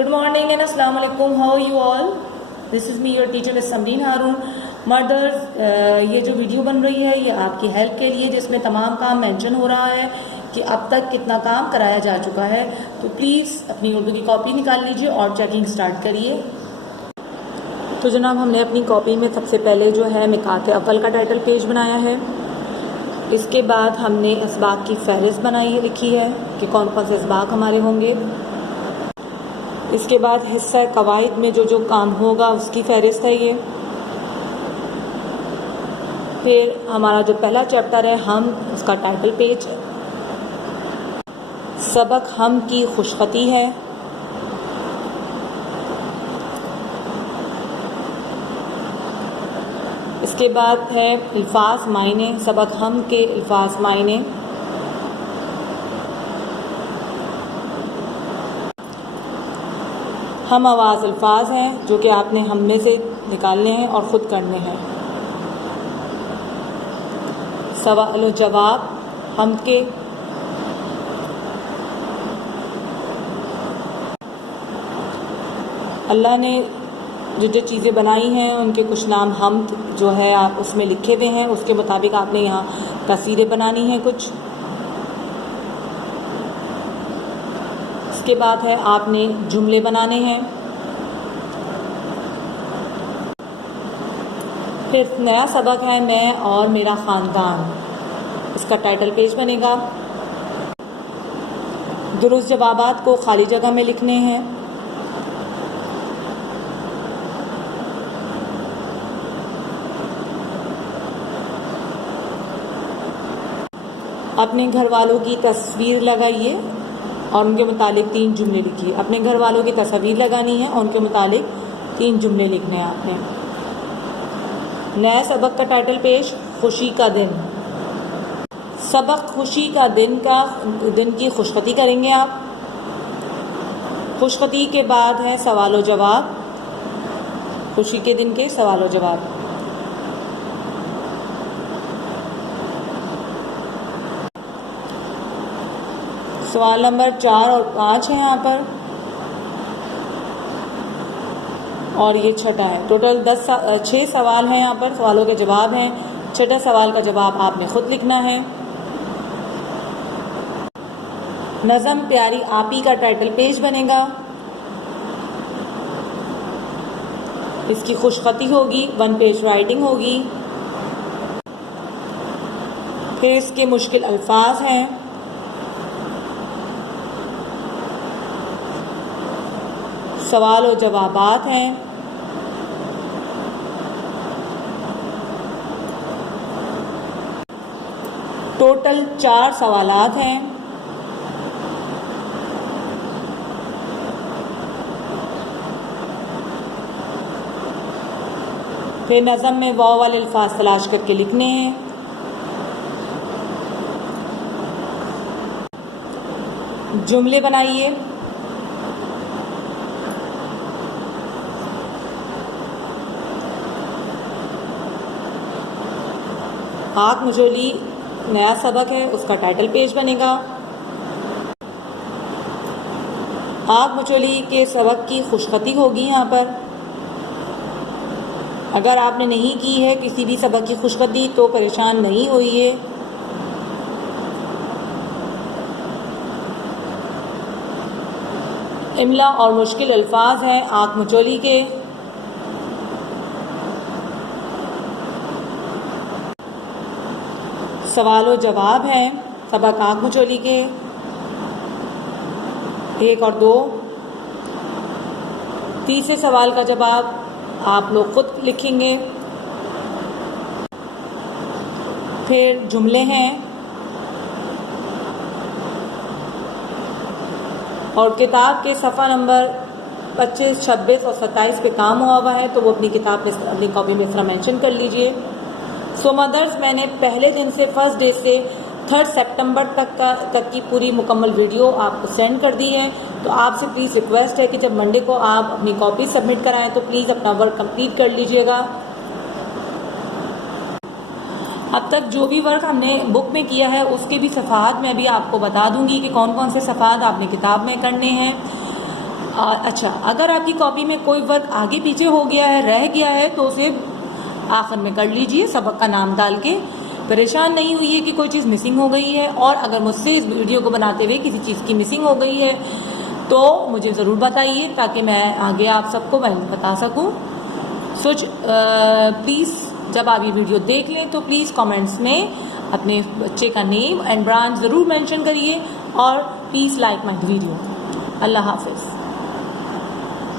Good morning and Assalamu alaikum. How are you all? This is me, your teacher, Miss Samreen Haroon. मर्दर्स, ये जो video बन रही है ये आपकी हेल्प के लिए, जिसमें तमाम काम मेंशन हो रहा है कि अब तक कितना काम कराया जा चुका है। तो प्लीज़ अपनी उर्दू की कॉपी निकाल लीजिए और चेकिंग स्टार्ट करिए। तो जनाब, हमने अपनी कॉपी में सबसे पहले जो है मिकात अव्वल का टाइटल पेज बनाया है। इसके बाद हमने असबाक की फहरिस्त बनाई है, लिखी है कि कौन कौन से असबाक हमारे होंगे। इसके बाद हिस्सा कवायद में जो जो काम होगा उसकी फहरिस्त है ये। फिर हमारा जो पहला चैप्टर है हम, उसका टाइटल पेज सबक हम की खुशखती है। इसके बाद है अल्फाज मायने, सबक हम के अल्फाज मायने। हम आवाज़ अल्फाज हैं जो कि आपने हम में से निकालने हैं और ख़ुद करने हैं। सवाल और जवाब हम के, अल्लाह ने जो जो चीज़ें बनाई हैं उनके कुछ नाम हम जो है आप उसमें लिखे हुए हैं, उसके मुताबिक आपने यहाँ तस्वीरें बनानी हैं कुछ। इसके बाद है आपने जुमले बनाने हैं। फिर नया सबक है मैं और मेरा ख़ानदान, इसका टाइटल पेज बनेगा। दुरुस्त जवाबात को खाली जगह में लिखने हैं। अपने घर वालों की तस्वीर लगाइए और उनके मुतालिक 3 जुमले लिखिए। अपने घर वालों की तस्वीर लगानी है और उनके मुतालिक 3 जुमले लिखने हैं आपने। नया सबक का टाइटल पेज खुशी का दिन। सबक खुशी का दिन की खुशखती करेंगे आप। खुशखती के बाद है सवाल और जवाब, खुशी के दिन के सवाल और जवाब। सवाल नंबर 4 और 5 है यहाँ पर और ये छठा है। टोटल 6 सवाल हैं यहाँ पर, सवालों के जवाब हैं। छठा सवाल का जवाब आपने खुद लिखना है। नज़म प्यारी आपी का टाइटल पेज बनेगा। इसकी खुशखती होगी, 1 पेज राइटिंग होगी। फिर इसके मुश्किल अल्फाज हैं। सवाल और जवाबात हैं। टोटल 4 सवालात हैं। फिर नज़म में वाव वाले अल्फाज तलाश करके लिखने हैं। जुमले बनाइए। आँख मचोली नया सबक है, उसका टाइटल पेज बनेगा। आँख मचोली के सबक की खुशखती होगी यहाँ पर। अगर आपने नहीं की है किसी भी सबक की खुशखती तो परेशान नहीं होइए। इमला और मुश्किल अल्फाज हैं आँख मचोली के। सवाल और जवाब हैं सबक आँख मचोली के 1 और 2। तीसरे सवाल का जवाब आप लोग खुद लिखेंगे। फिर जुमले हैं और किताब के सफ़ा नंबर 25, 26 और 27 पे काम हुआ है, तो वो अपनी किताब में, अपनी कॉपी में इस तरह मेंशन कर लीजिए। सो मदर्स, मैंने पहले दिन से फर्स्ट डे से 3 सितंबर तक की पूरी मुकम्मल वीडियो आपको सेंड कर दी है। तो आपसे प्लीज़ रिक्वेस्ट है कि जब मंडे को आप अपनी कॉपी सबमिट कराएं तो प्लीज़ अपना वर्क कंप्लीट कर लीजिएगा। अब तक जो भी वर्क हमने बुक में किया है उसके भी सफ़हात मैं भी आपको बता दूंगी कि कौन कौन से सफ़हात आपने किताब में करने हैं। अच्छा, अगर आपकी कॉपी में कोई वर्क आगे पीछे हो गया है, रह गया है, तो उसे आखिर में कर लीजिए सबक का नाम डाल के। परेशान नहीं हुई है कि कोई चीज़ मिसिंग हो गई है, और अगर मुझसे इस वीडियो को बनाते हुए किसी चीज़ की मिसिंग हो गई है तो मुझे ज़रूर बताइए, ताकि मैं आगे आप सबको मैं बता सकूं। प्लीज़ जब आप ये वीडियो देख लें तो प्लीज़ कमेंट्स में अपने बच्चे का नेम एंड ब्रांच ज़रूर मेंशन करिए, और प्लीज़ लाइक माय वीडियो। अल्लाह हाफिज़।